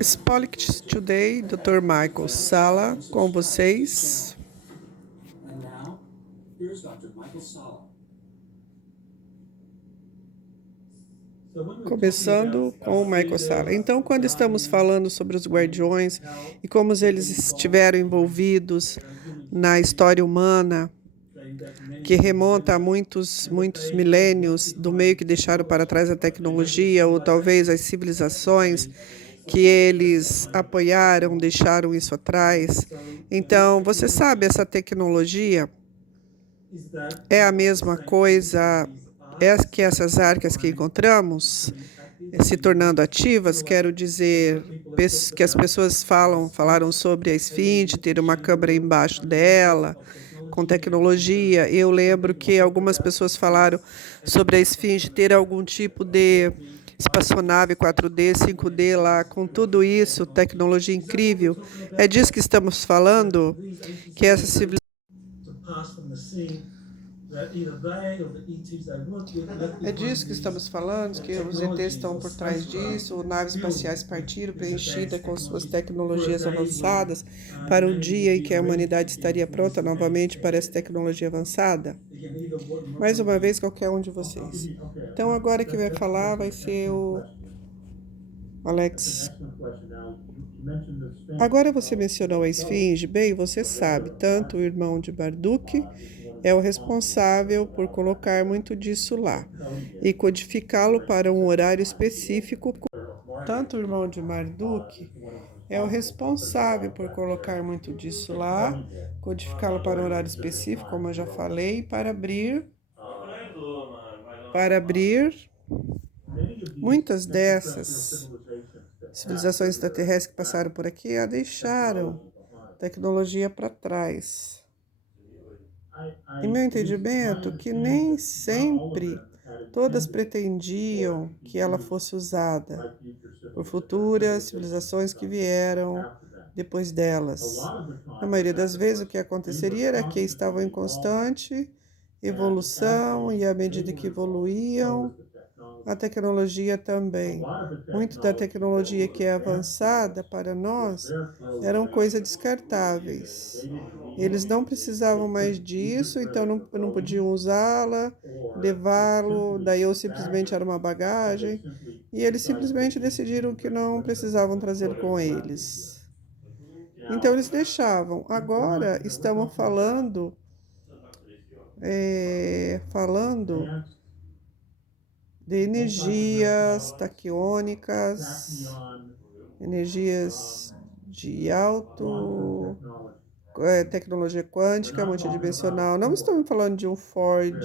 Spotlight Today, Dr. Michael Salla, com vocês. Começando com o Michael Salla. Então, quando estamos falando sobre os guardiões e como eles estiveram envolvidos na história humana, que remonta a muitos milênios, do meio que deixaram para trás a tecnologia, ou talvez as civilizações que eles apoiaram, deixaram isso atrás. Então, você sabe, essa tecnologia é a mesma coisa que essas arcas que encontramos, se tornando ativas, quero dizer que as pessoas falaram sobre a esfinge, ter uma câmera embaixo dela, com tecnologia. Eu lembro que algumas pessoas falaram sobre a esfinge ter algum tipo de espaçonave 4D, 5D lá, com tudo isso, tecnologia incrível. É disso que estamos falando, que essa civilização é disso que estamos falando, que os ETs estão por trás disso, naves espaciais partiram preenchidas com suas tecnologias avançadas para um dia em que a humanidade estaria pronta novamente para essa tecnologia avançada? Mais uma vez, qualquer um de vocês. Então, agora que vai falar vai ser o Alex. Agora você mencionou a esfinge. Bem, você sabe, tanto o irmão de Marduk é o responsável por colocar muito disso lá e codificá-lo para um horário específico. Tanto o irmão de Marduk é o responsável por colocar muito disso lá, codificá-lo para um horário específico, como eu já falei, para abrir muitas dessas civilizações extraterrestres que passaram por aqui a deixaram tecnologia para trás. Em meu entendimento, que nem sempre todas pretendiam que ela fosse usada por futuras civilizações que vieram depois delas. Na maioria das vezes, o que aconteceria era que estavam em constante evolução e, à medida que evoluíam, a tecnologia também. Muito da tecnologia que é avançada para nós eram coisas descartáveis. Eles não precisavam mais disso, então não podiam usá-la, levá-lo, daí eu simplesmente era uma bagagem, e eles simplesmente decidiram que não precisavam trazê-lo com eles. Então eles deixavam. Agora estamos falando de energias taquiônicas, energias de tecnologia quântica, multidimensional. Não estamos falando de um Ford,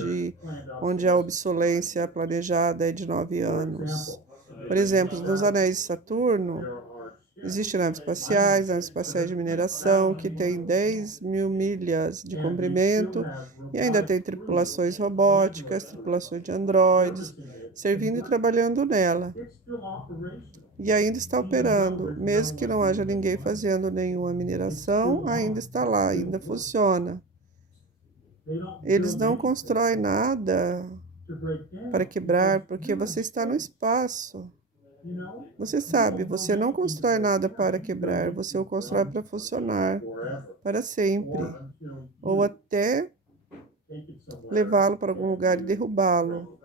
onde a obsolência planejada é de 9 anos. Por exemplo, nos anéis de Saturno, existem naves espaciais de mineração, que têm 10 mil milhas de comprimento, e ainda tem tripulações robóticas, tripulações de androides, servindo e trabalhando nela. E ainda está operando, mesmo que não haja ninguém fazendo nenhuma mineração, ainda está lá, ainda funciona. Eles não constroem nada para quebrar, porque você está no espaço. Você sabe, você não constrói nada para quebrar, você o constrói para funcionar para sempre, ou até levá-lo para algum lugar e derrubá-lo.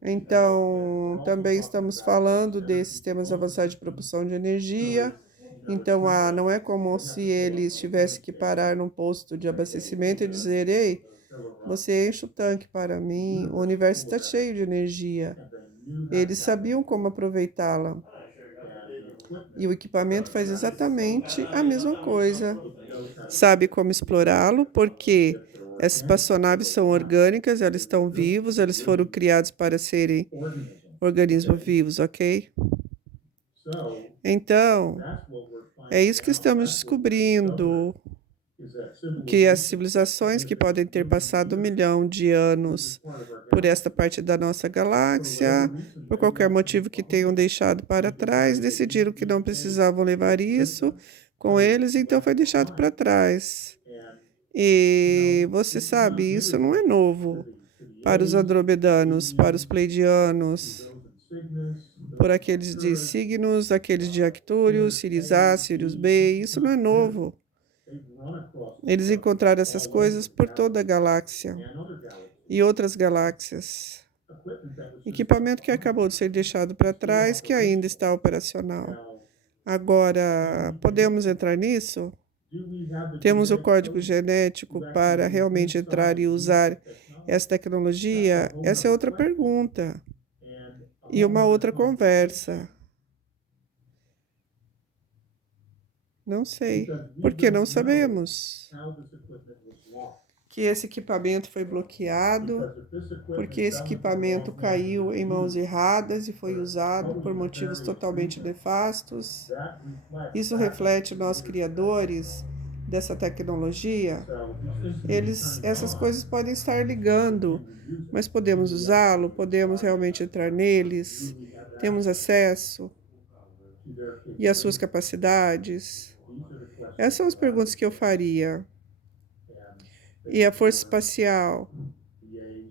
Então, também estamos falando de sistemas avançados de propulsão de energia. Então, não é como se eles tivessem que parar num posto de abastecimento e dizer: ei, você enche o tanque para mim, o universo está cheio de energia. Eles sabiam como aproveitá-la. E o equipamento faz exatamente a mesma coisa. Sabe como explorá-lo, porque essas espaçonaves são orgânicas, elas estão vivos, eles foram criados para serem organismos vivos, ok? Então, é isso que estamos descobrindo, que as civilizações que podem ter passado 1 milhão de anos por esta parte da nossa galáxia, por qualquer motivo que tenham deixado para trás, decidiram que não precisavam levar isso com eles, então foi deixado para trás. E você sabe, isso não é novo para os andromedanos, para os pleiadianos. por aqueles de Cygnus, aqueles de Arcturus, Sirius A, Sirius B. Isso não é novo. Eles encontraram essas coisas por toda a galáxia e outras galáxias. Equipamento que acabou de ser deixado para trás, que ainda está operacional. Agora, podemos entrar nisso? Temos o código genético para realmente entrar e usar essa tecnologia? Essa é outra pergunta. E uma outra conversa. Não sei. Porque não sabemos que esse equipamento foi bloqueado, porque esse equipamento caiu em mãos erradas e foi usado por motivos totalmente nefastos. Isso reflete nós criadores dessa tecnologia. Essas coisas podem estar ligando, mas podemos usá-lo, podemos realmente entrar neles, temos acesso e as suas capacidades. Essas são as perguntas que eu faria. E a força espacial,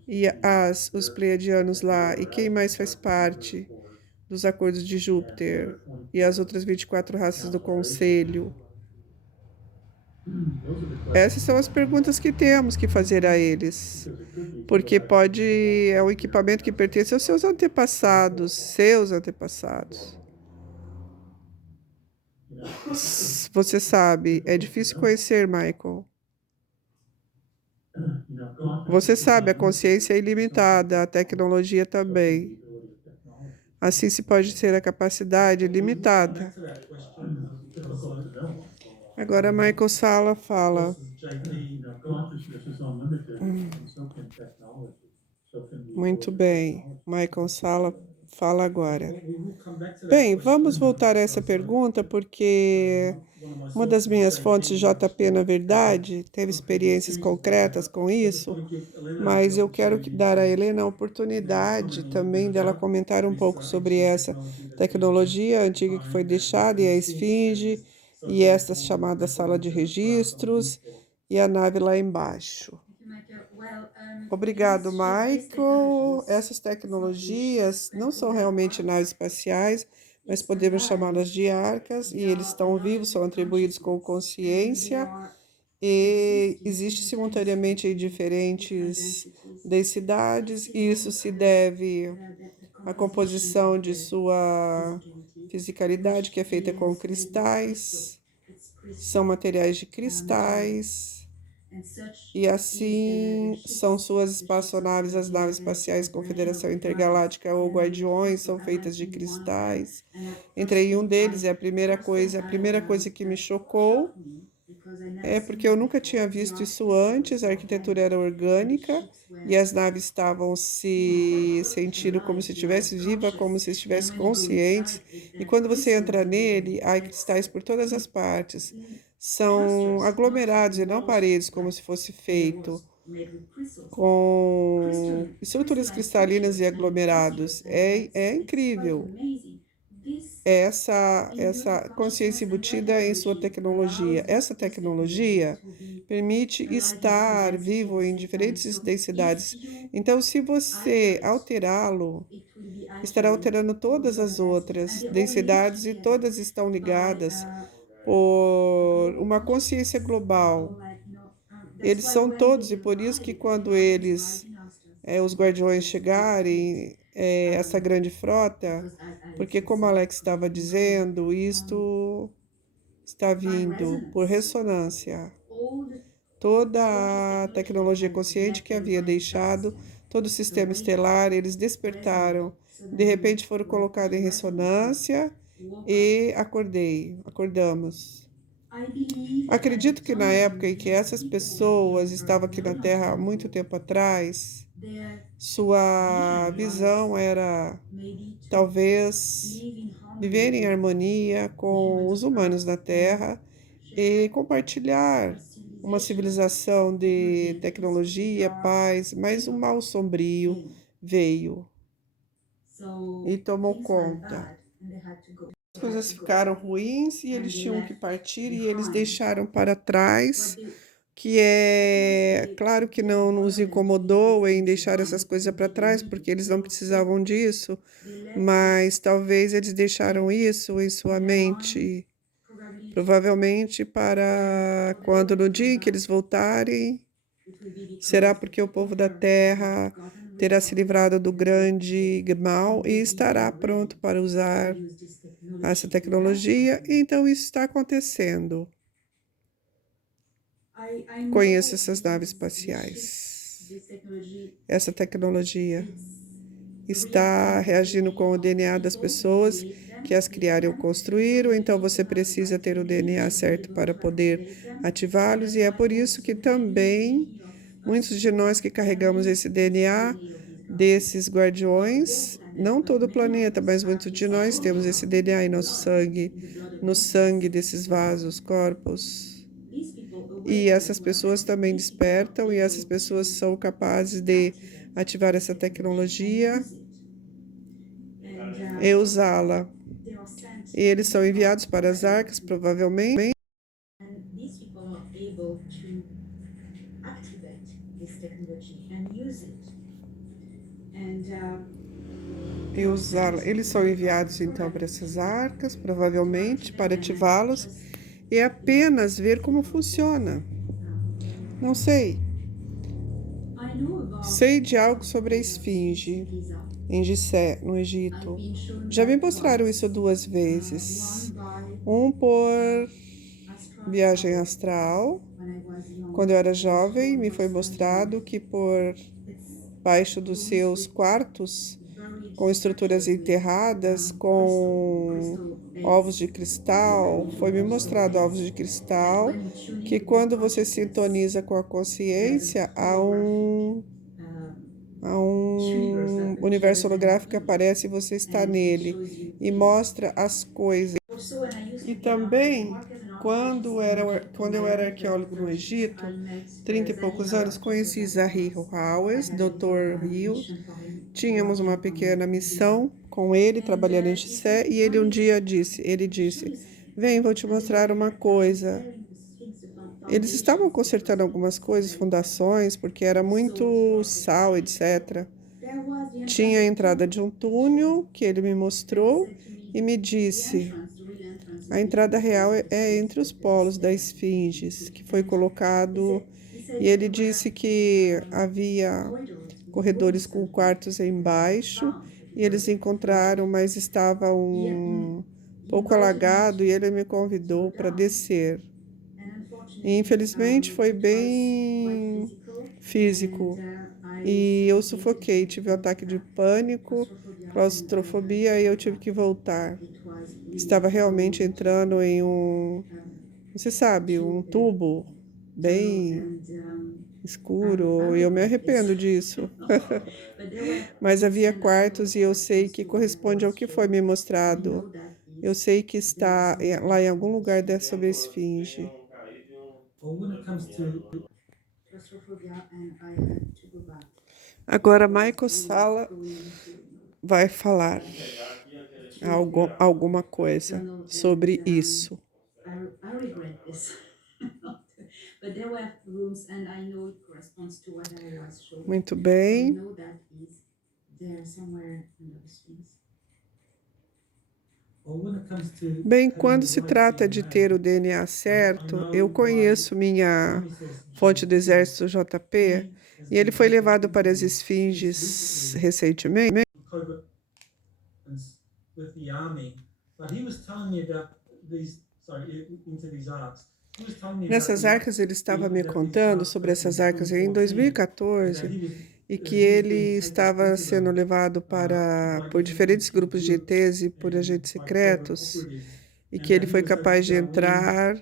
e os pleiadianos lá, e quem mais faz parte dos acordos de Júpiter, e as outras 24 raças do Conselho. Essas são as perguntas que temos que fazer a eles, porque é um equipamento que pertence aos seus antepassados, Você sabe, é difícil conhecer, Michael. Você sabe, a consciência é ilimitada, a tecnologia também. Assim se pode ter a capacidade limitada. Agora Michael Sala fala. Muito bem, Michael Sala fala agora. Bem, vamos voltar a essa pergunta porque uma das minhas fontes, JP, na verdade, teve experiências concretas com isso, mas eu quero dar a Helena a oportunidade também dela comentar um pouco sobre essa tecnologia antiga que foi deixada e a esfinge e esta chamada sala de registros e a nave lá embaixo. Obrigado, Michael. Essas tecnologias não são realmente naves espaciais, mas podemos chamá-las de arcas, e eles estão vivos, são atribuídos com consciência, e existe simultaneamente em diferentes densidades, e isso se deve à composição de sua fisicalidade, que é feita com cristais, são materiais de cristais, e assim são suas espaçonaves, as naves espaciais Confederação Intergaláctica ou Guardiões, são feitas de cristais. Entrei em um deles e a primeira coisa que me chocou é porque eu nunca tinha visto isso antes, a arquitetura era orgânica e as naves estavam se sentindo como se estivesse viva, como se estivesse conscientes. E quando você entra nele, há cristais por todas as partes. São aglomerados e não paredes, como se fosse feito com estruturas cristalinas e aglomerados. É incrível essa consciência embutida em sua tecnologia. Essa tecnologia permite estar vivo em diferentes densidades. Então, se você alterá-lo, estará alterando todas as outras densidades e todas estão ligadas por uma consciência global. Eles são todos, e por isso que quando os guardiões chegarem, essa grande frota, porque como Alex estava dizendo, isto está vindo por ressonância. Toda a tecnologia consciente que havia deixado, todo o sistema estelar, eles despertaram, de repente foram colocados em ressonância e acordamos. Acredito que na época em que essas pessoas estavam aqui na Terra há muito tempo atrás, sua visão era talvez viver em harmonia com os humanos na Terra e compartilhar uma civilização de tecnologia, paz, mas um mal sombrio veio e tomou conta. As coisas ficaram ruins e eles tinham que partir e eles deixaram para trás que é claro que não nos incomodou em deixar essas coisas para trás, porque eles não precisavam disso, mas talvez eles deixaram isso em sua mente, provavelmente para quando no dia em que eles voltarem, será porque o povo da terra terá se livrado do grande mal e estará pronto para usar essa tecnologia. Então isso está acontecendo. Conheço essas naves espaciais. Essa tecnologia está reagindo com o DNA das pessoas que as criaram ou construíram, então você precisa ter o DNA certo para poder ativá-los, e é por isso que também muitos de nós que carregamos esse DNA desses guardiões, não todo o planeta, mas muitos de nós temos esse DNA em nosso sangue, no sangue desses vasos, corpos. E essas pessoas também despertam, e essas pessoas são capazes de ativar essa tecnologia e usá-la. E eles são enviados para as arcas, provavelmente, e usá-la. Eles são enviados então para essas arcas, provavelmente, para ativá-los e apenas ver como funciona. Não sei. Sei de algo sobre a esfinge em Gizé, no Egito. Já me mostraram isso 2 vezes. Um por viagem astral. Quando eu era jovem, me foi mostrado que por baixo dos seus quartos, com estruturas enterradas, com ovos de cristal, foi me mostrado ovos de cristal, que quando você sintoniza com a consciência, há um universo holográfico que aparece e você está nele, e mostra as coisas. E também, quando eu era arqueólogo no Egito, 30 e poucos anos, conheci Zahi Hawass, Dr. Rios. Tínhamos uma pequena missão com ele, trabalhando em Gizé, e ele um dia disse, vem, vou te mostrar uma coisa. Eles estavam consertando algumas coisas, fundações, porque era muito sal, etc. Tinha a entrada de um túnel que ele me mostrou e me disse: a entrada real é entre os polos da esfinges, que foi colocado. E ele disse que havia corredores com quartos embaixo, e eles encontraram, mas estava um pouco alagado, e ele me convidou para descer. E, infelizmente foi bem físico, e eu sufoquei, tive um ataque de pânico, claustrofobia, e eu tive que voltar. Estava realmente entrando em você sabe, um tubo bem escuro, e eu me arrependo disso. Mas havia quartos e eu sei que corresponde ao que foi me mostrado. Eu sei que está lá em algum lugar sobre a esfinge. Agora, Michael Salla vai falar alguma coisa sobre isso. Muito bem. Bem, quando se trata de ter o DNA certo, eu conheço minha fonte do exército JP, e ele foi levado para as esfinges recentemente. Nessas arcas, ele estava me contando sobre essas arcas em 2014, e que ele estava sendo levado por diferentes grupos de ETs e por agentes secretos, e que ele foi capaz de entrar,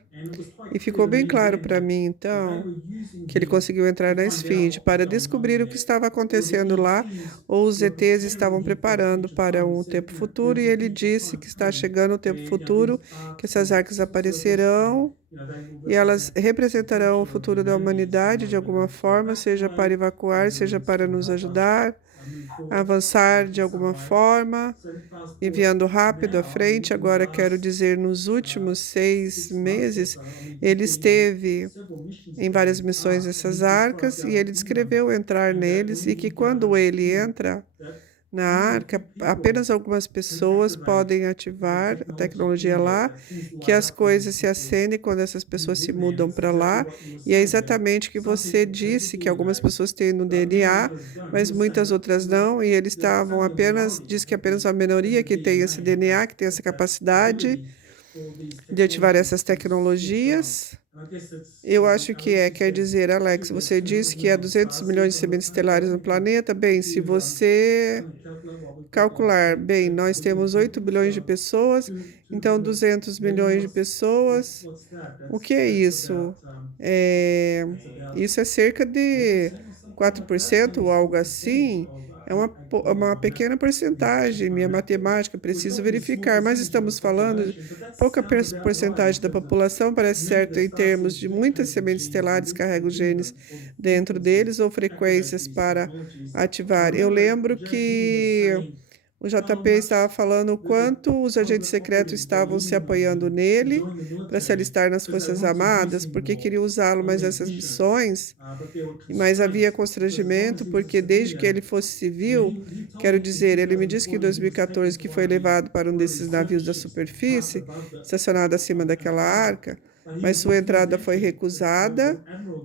e ficou bem claro para mim, então, que ele conseguiu entrar na esfinge para descobrir o que estava acontecendo lá, ou os ETs estavam preparando para um tempo futuro, e ele disse que está chegando o tempo futuro, que essas arcas aparecerão, e elas representarão o futuro da humanidade de alguma forma, seja para evacuar, seja para nos ajudar, avançar de alguma forma, enviando rápido à frente. Agora, quero dizer, nos últimos 6 meses, ele esteve em várias missões nessas arcas e ele descreveu entrar neles e que quando ele entra na arca, apenas algumas pessoas podem ativar a tecnologia lá, que as coisas se acendem quando essas pessoas se mudam para lá, e é exatamente o que você disse, que algumas pessoas têm no DNA, mas muitas outras não, e eles estavam diz que apenas uma minoria que tem esse DNA, que tem essa capacidade de ativar essas tecnologias. Eu acho que quer dizer, Alex, você disse que há 200 milhões de sementes estelares no planeta. Bem, se você calcular, bem, nós temos 8 bilhões de pessoas, então 200 milhões de pessoas. O que é isso? Isso é cerca de 4% ou algo assim. É uma pequena porcentagem. Minha matemática, preciso verificar, mas estamos falando de pouca porcentagem da população, parece certo, em termos de muitas sementes estelares carregam genes dentro deles ou frequências para ativar. Eu lembro que o JP estava falando o quanto os agentes secretos estavam se apoiando nele para se alistar nas Forças Armadas, porque queriam usá-lo mais nessas missões, mas havia constrangimento, porque desde que ele fosse civil, quero dizer, ele me disse que em 2014 que foi levado para um desses navios da superfície, estacionado acima daquela arca, mas sua entrada foi recusada.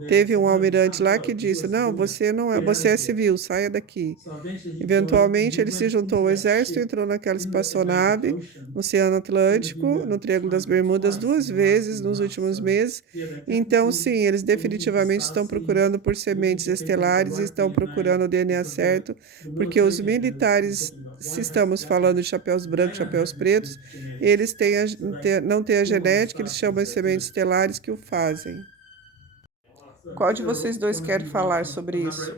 Teve um almirante lá que disse: "Não, você é civil, saia daqui." Eventualmente, ele se juntou ao exército e entrou naquela espaçonave no Oceano Atlântico, no Triângulo das Bermudas, 2 vezes nos últimos meses. Então, sim, eles definitivamente estão procurando por sementes estelares e estão procurando o DNA certo, porque os militares, se estamos falando de chapéus brancos, chapéus pretos, eles não têm a genética, eles chamam de sementes estelares que o fazem. Qual de vocês dois quer falar sobre isso?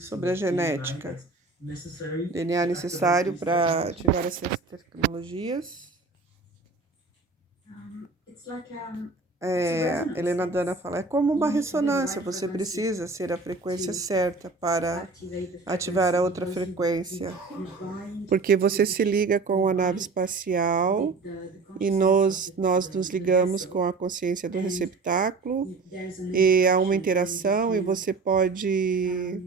Sobre a genética. DNA necessário para ativar essas tecnologias? Helena Dana fala, é como uma ressonância, você precisa ser a frequência certa para ativar a outra frequência, porque você se liga com a nave espacial e nós nos ligamos com a consciência do receptáculo e há uma interação e você pode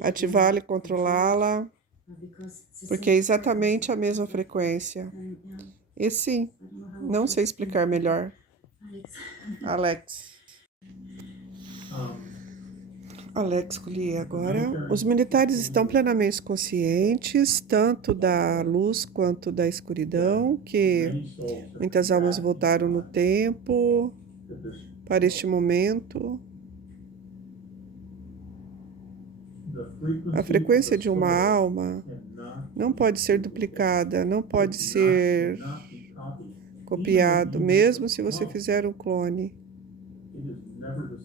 ativá-la e controlá-la, porque é exatamente a mesma frequência. E sim, não sei explicar melhor. Alex Collier agora. Os militares estão plenamente conscientes, tanto da luz quanto da escuridão, que muitas almas voltaram no tempo para este momento. A frequência de uma alma não pode ser duplicada, não pode ser copiado, mesmo se você fizer um clone.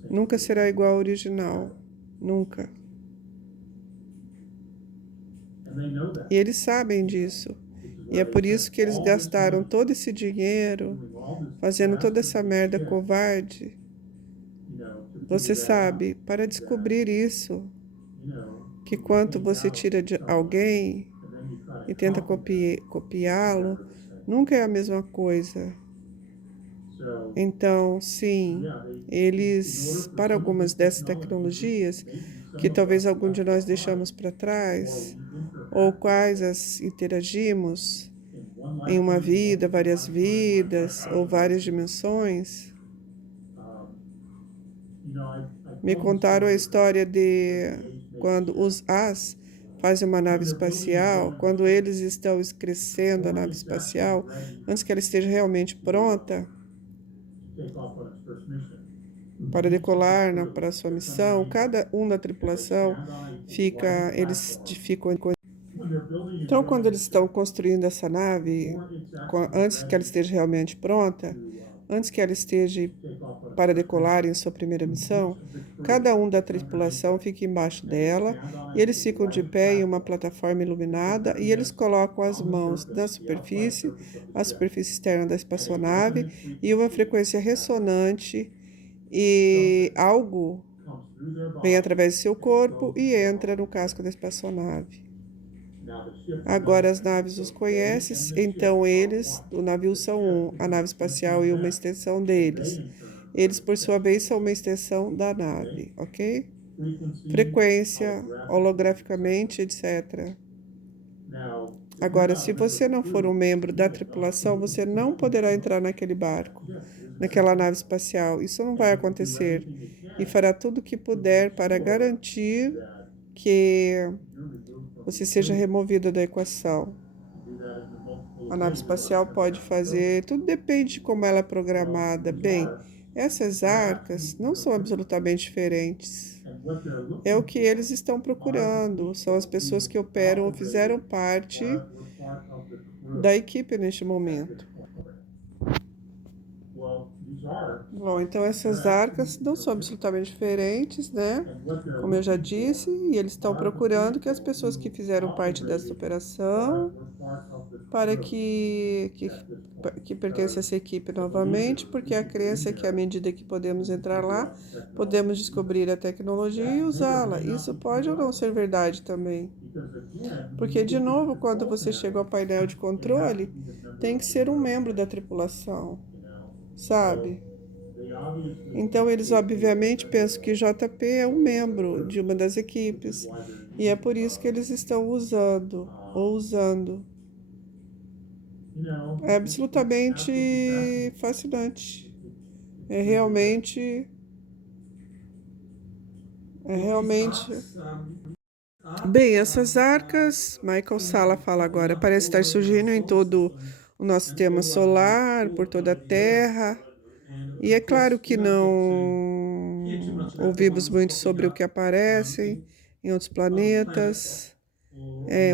Nunca será igual ao original. Nunca. E eles sabem disso. E é por isso que eles gastaram todo esse dinheiro fazendo toda essa merda covarde. Você sabe, para descobrir isso, que quanto você tira de alguém e tenta copiá-lo, nunca é a mesma coisa. Então, sim, eles, para algumas dessas tecnologias, que talvez algum de nós deixamos para trás, ou quais as interagimos em uma vida, várias vidas, ou várias dimensões, me contaram a história de quando os As fazem uma nave espacial, quando eles estão crescendo a nave espacial, antes que ela esteja realmente pronta para decolar para a sua missão, cada um da tripulação eles ficam. Então, quando eles estão construindo essa nave, antes que ela esteja realmente pronta, antes que ela esteja para decolar em sua primeira missão, cada um da tripulação fica embaixo dela e eles ficam de pé em uma plataforma iluminada e eles colocam as mãos na superfície, a superfície externa da espaçonave e uma frequência ressonante e algo Vem através do seu corpo e entra no casco da espaçonave. Agora as naves os conhecem, então eles, o navio são a nave espacial e uma extensão deles. Eles, por sua vez, são uma extensão da nave, ok? Frequência, holograficamente, etc. Agora, se você não for um membro da tripulação, você não poderá entrar naquele barco, naquela nave espacial. Isso não vai acontecer. E fará tudo o que puder para garantir que você seja removido da equação. A nave espacial pode fazer, tudo depende de como ela é programada. Bem, essas arcas não são absolutamente diferentes. É o que eles estão procurando. São as pessoas que operam ou fizeram parte da equipe neste momento. Bom, então essas arcas não são absolutamente diferentes, né? Como eu já disse, e eles estão procurando que as pessoas que fizeram parte dessa operação para que pertence a essa equipe novamente, porque a crença é que à medida que podemos entrar lá, podemos descobrir a tecnologia e usá-la. Isso pode ou não ser verdade também. Porque, de novo, quando você chega ao painel de controle, tem que ser um membro da tripulação, sabe? Então, eles obviamente pensam que JP é um membro de uma das equipes, e é por isso que eles estão usando. É absolutamente fascinante. É realmente. Bem, essas arcas, Michael Salla fala agora, parece estar surgindo em todo o nosso sistema solar, por toda a Terra. E é claro que não ouvimos muito sobre o que aparecem em outros planetas,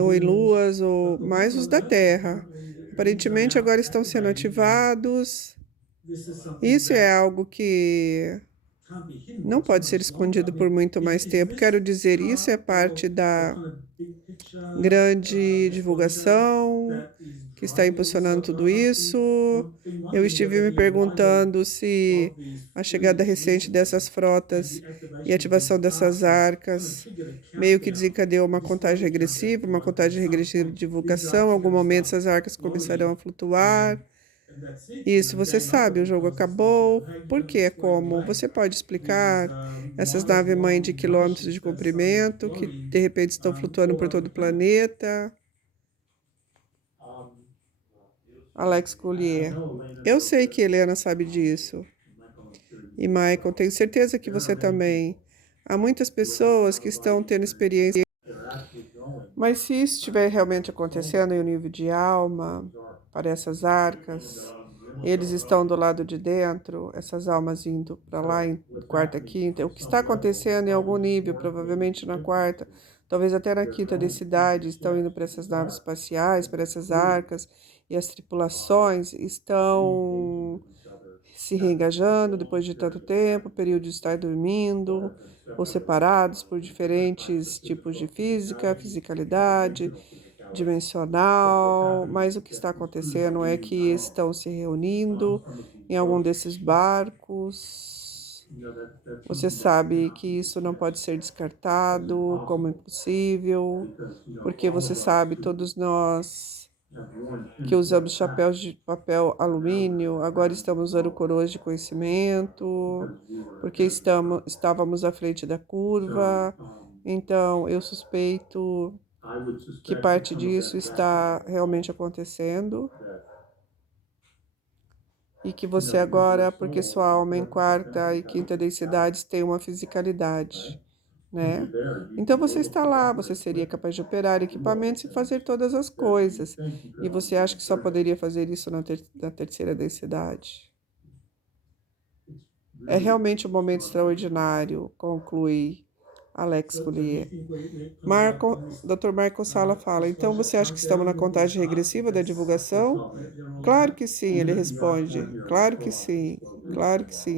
ou em luas, ou mais os da Terra. Aparentemente agora estão sendo ativados. Isso é algo que não pode ser escondido por muito mais tempo. Quero dizer, isso é parte da grande divulgação que está impulsionando tudo isso. Eu estive me perguntando se a chegada recente dessas frotas e a ativação dessas arcas meio que desencadeou uma contagem regressiva de divulgação. Em algum momento essas arcas começarão a flutuar. Isso, você sabe, o jogo acabou. Por quê? Como? Você pode explicar essas naves-mãe de quilômetros de comprimento que de repente estão flutuando por todo o planeta? Alex Collier. Eu sei que Helena sabe disso. E Michael, tenho certeza que você também. Há muitas pessoas que estão tendo experiência. Mas se isso estiver realmente acontecendo em um nível de alma para essas arcas, eles estão do lado de dentro, essas almas indo para lá em quarta, quinta. O que está acontecendo em algum nível, provavelmente na quarta, talvez até na quinta densidade, estão indo para essas naves espaciais, para essas arcas, e as tripulações estão se reengajando depois de tanto tempo, período de estar dormindo, ou separados por diferentes tipos de física, fisicalidade, dimensional, mas o que está acontecendo é que estão se reunindo em algum desses barcos. Você sabe que isso não pode ser descartado como impossível, porque você sabe, todos nós que usamos chapéus de papel alumínio, agora estamos usando coroas de conhecimento, porque estávamos à frente da curva. Então, eu suspeito que parte disso está realmente acontecendo e que você agora, porque sua alma em quarta e quinta densidades tem uma fisicalidade, né? Então você está lá, você seria capaz de operar equipamentos e fazer todas as coisas. E você acha que só poderia fazer isso na terceira densidade? É realmente um momento extraordinário, conclui Alex Collier. Dr. Michael Salla fala, então você acha que estamos na contagem regressiva da divulgação? Claro que sim, ele responde. Claro que sim,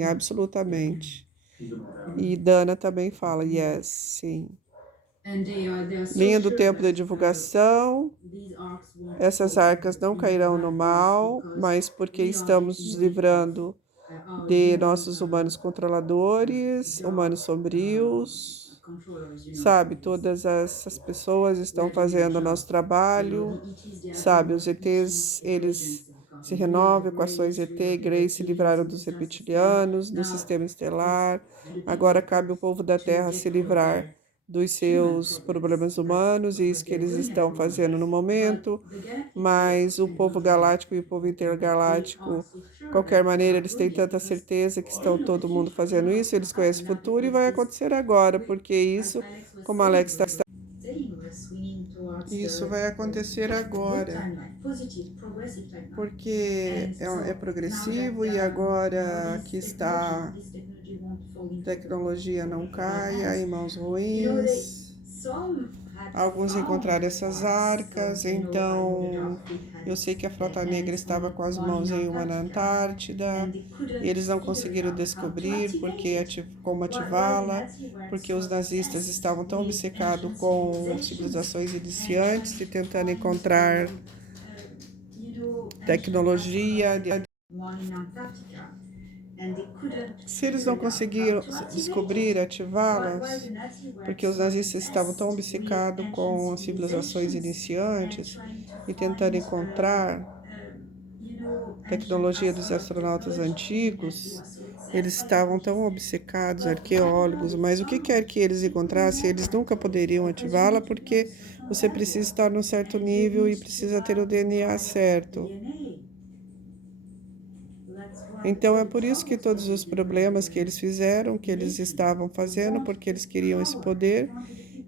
absolutamente. E Dana também fala, yes, sim. Linha do tempo da divulgação. Essas arcas não cairão no mal, mas porque estamos nos livrando de nossos humanos controladores, humanos sombrios, sabe? Todas essas pessoas estão fazendo o nosso trabalho, sabe? Os ETs, eles se renovam, equações ET, Grace se livraram dos reptilianos, do sistema estelar. Agora cabe ao povo da Terra se livrar dos seus problemas humanos, e isso que eles estão fazendo no momento. Mas o povo galáctico e o povo intergaláctico, de qualquer maneira, eles têm tanta certeza que estão todo mundo fazendo isso, eles conhecem o futuro e vai acontecer agora, porque isso, como a Alex está, isso vai acontecer agora, porque é progressivo e agora que está, tecnologia não caia em mãos ruins. Alguns encontraram essas arcas, então eu sei que a Frota Negra estava com as mãos em uma na Antártida, e eles não conseguiram descobrir como ativá-la, porque os nazistas estavam tão obcecados com civilizações iniciantes e tentando encontrar tecnologia. Se eles não conseguiram descobrir, ativá-las, porque os nazistas estavam tão obcecados com civilizações iniciantes e tentando encontrar tecnologia dos astronautas antigos, eles estavam tão obcecados, arqueólogos, mas o que quer que eles encontrassem, eles nunca poderiam ativá-la, porque você precisa estar num certo nível e precisa ter o DNA certo. Então é por isso que todos os problemas que eles fizeram, que eles estavam fazendo, porque eles queriam esse poder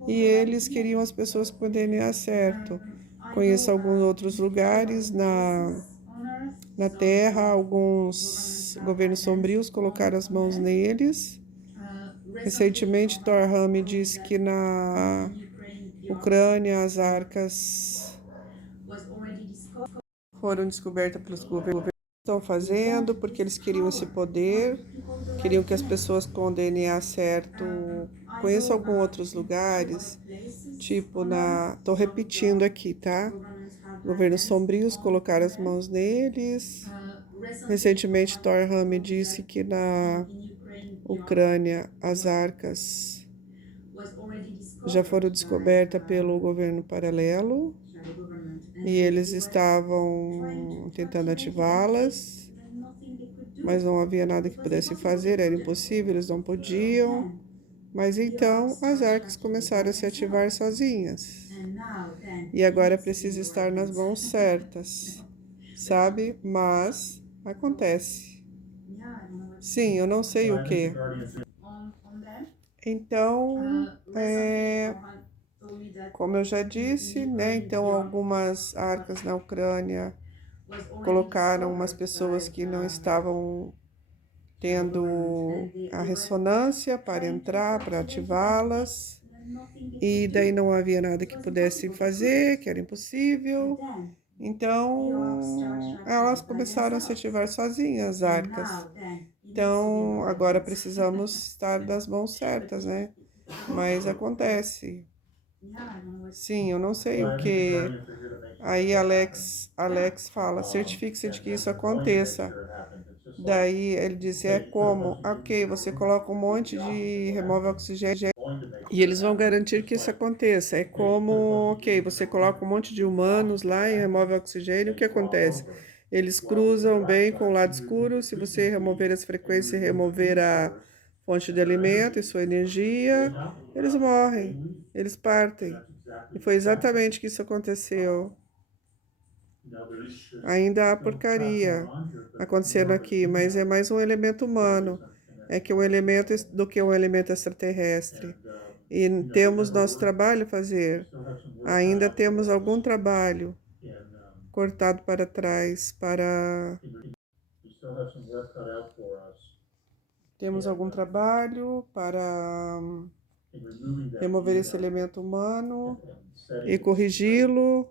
e eles queriam as pessoas com o DNA certo. Conheço alguns outros lugares na Terra, alguns governos sombrios colocaram as mãos neles. Recentemente, Thor Rami disse que na Ucrânia as arcas foram descobertas pelos governos. Estão fazendo porque eles queriam esse poder, queriam que as pessoas com o DNA certo. Conheço alguns outros lugares, tipo tô repetindo aqui, tá? Governos sombrios colocaram as mãos neles. Recentemente, Thor Rami disse que na Ucrânia as arcas já foram descobertas pelo governo paralelo e eles estavam tentando ativá-las, mas não havia nada que pudessem fazer, era impossível, eles não podiam. Mas então as arcas começaram a se ativar sozinhas. E agora precisa estar nas mãos certas, sabe? Mas acontece. Sim, eu não sei o que. Então, como eu já disse, né? Então, algumas arcas na Ucrânia colocaram umas pessoas que não estavam tendo a ressonância para entrar, para ativá-las, e daí não havia nada que pudessem fazer, que era impossível. Então, elas começaram a se ativar sozinhas, as arcas. Então, agora precisamos estar das mãos certas, né? Mas acontece. Sim, eu não sei o que. Aí Alex fala, certifique-se de que isso aconteça. Daí ele disse, é como? Ok, você coloca um monte de remove oxigênio e eles vão garantir que isso aconteça. É como, ok, você coloca um monte de humanos lá e remove oxigênio, o que acontece? Eles cruzam bem com o lado escuro, se você remover as frequências e remover a fonte de alimento e sua energia, eles morrem, eles partem. E foi exatamente que isso aconteceu. Ainda há porcaria acontecendo aqui, mas é mais um elemento humano. É que um elemento do que um elemento extraterrestre. E temos nosso trabalho a fazer. Ainda temos algum trabalho cortado para trás para... Temos algum trabalho para remover esse elemento humano e corrigi-lo,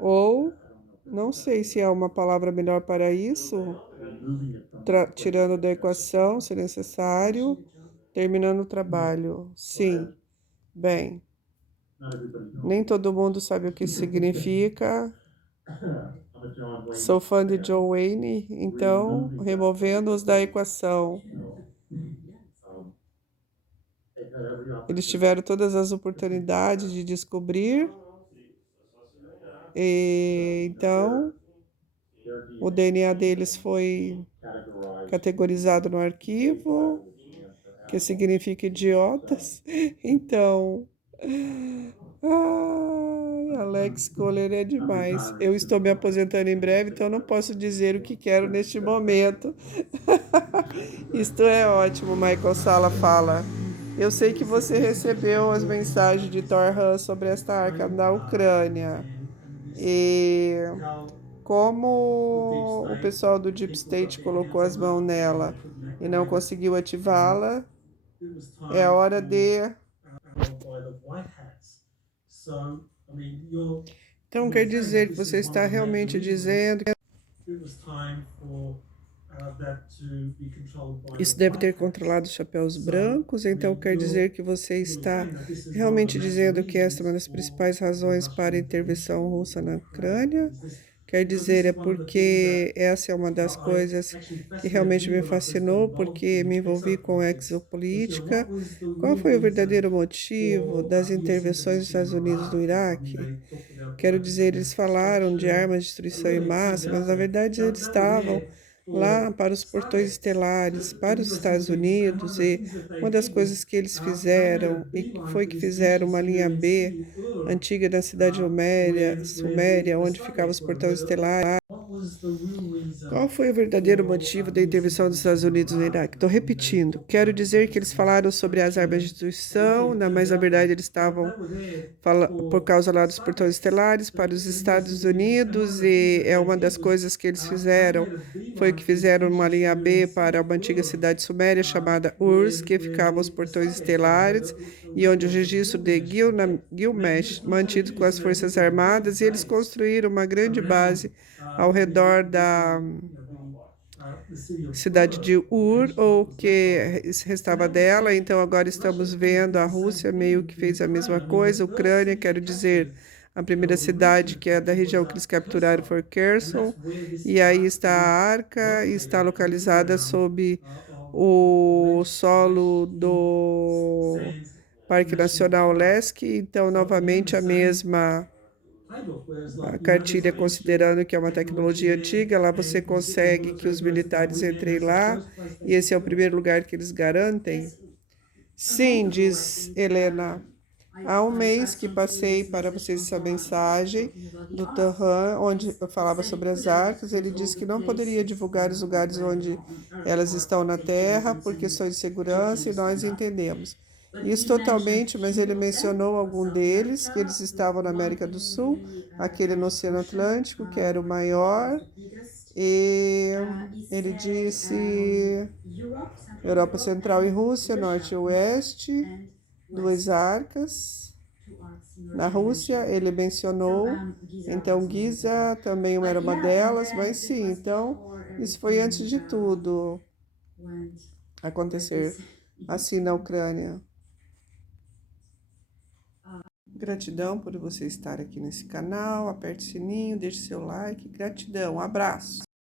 ou não sei se há uma palavra melhor para isso, tirando da equação, se necessário, terminando o trabalho. Sim, bem, nem todo mundo sabe o que significa. Sou fã de John Wayne, então removendo-os da equação. Eles tiveram todas as oportunidades de descobrir, e então o DNA deles foi categorizado no arquivo, que significa idiotas. Então, Alex Kohler é demais. Eu estou me aposentando em breve, então não posso dizer o que quero neste momento. Isto é ótimo, Michael Sala fala. Eu sei que você recebeu as mensagens de Thor Han sobre esta arca da Ucrânia. E como o pessoal do Deep State colocou as mãos nela e não conseguiu ativá-la, é a hora de... Então quer dizer que você está realmente dizendo que isso deve ter controlado os chapéus brancos, então quer dizer que você está realmente dizendo que esta é uma das principais razões para a intervenção russa na Ucrânia? Quer dizer, é porque essa é uma das coisas que realmente me fascinou, porque me envolvi com exopolítica. Qual foi o verdadeiro motivo das intervenções dos Estados Unidos no Iraque? Quero dizer, eles falaram de armas de destruição em massa, mas na verdade eles estavam lá para os portões estelares, para os Estados Unidos, e uma das coisas que eles fizeram, e foi que fizeram uma linha B antiga da cidade Suméria, onde ficavam os portões estelares. Qual foi o verdadeiro motivo da intervenção dos Estados Unidos no Iraque? Estou repetindo. Quero dizer que eles falaram sobre as armas de destruição, mas na verdade eles estavam por causa lá dos portões estelares para os Estados Unidos, e é uma das coisas que eles fizeram, foi que fizeram uma linha B para uma antiga cidade suméria chamada Urs, que ficava aos portões estelares, e onde o registro de Gilgamesh, mantido com as forças armadas, e eles construíram uma grande base ao redor da cidade de Ur, ou que restava dela. Então agora estamos vendo a Rússia meio que fez a mesma coisa, a Ucrânia, quero dizer, a primeira cidade que é da região que eles capturaram foi Kherson, e aí está a arca, e está localizada sob o solo do Parque Nacional Lesc, então novamente a mesma a cartilha, considerando que é uma tecnologia antiga, lá você consegue que os militares entrem lá, e esse é o primeiro lugar que eles garantem? Sim, diz Helena. Há um mês que passei para vocês essa mensagem do Tahan, onde eu falava sobre as arcas. Ele disse que não poderia divulgar os lugares onde elas estão na Terra por questões de segurança, e nós entendemos. Isso totalmente, mas ele mencionou algum deles, que eles estavam na América do Sul, aquele no Oceano Atlântico, que era o maior, e ele disse Europa Central e Rússia, Norte e Oeste, duas arcas. Na Rússia, ele mencionou, então Giza também era uma delas, mas sim, então isso foi antes de tudo acontecer assim na Ucrânia. Gratidão por você estar aqui nesse canal, aperte o sininho, deixe seu like, gratidão, abraço!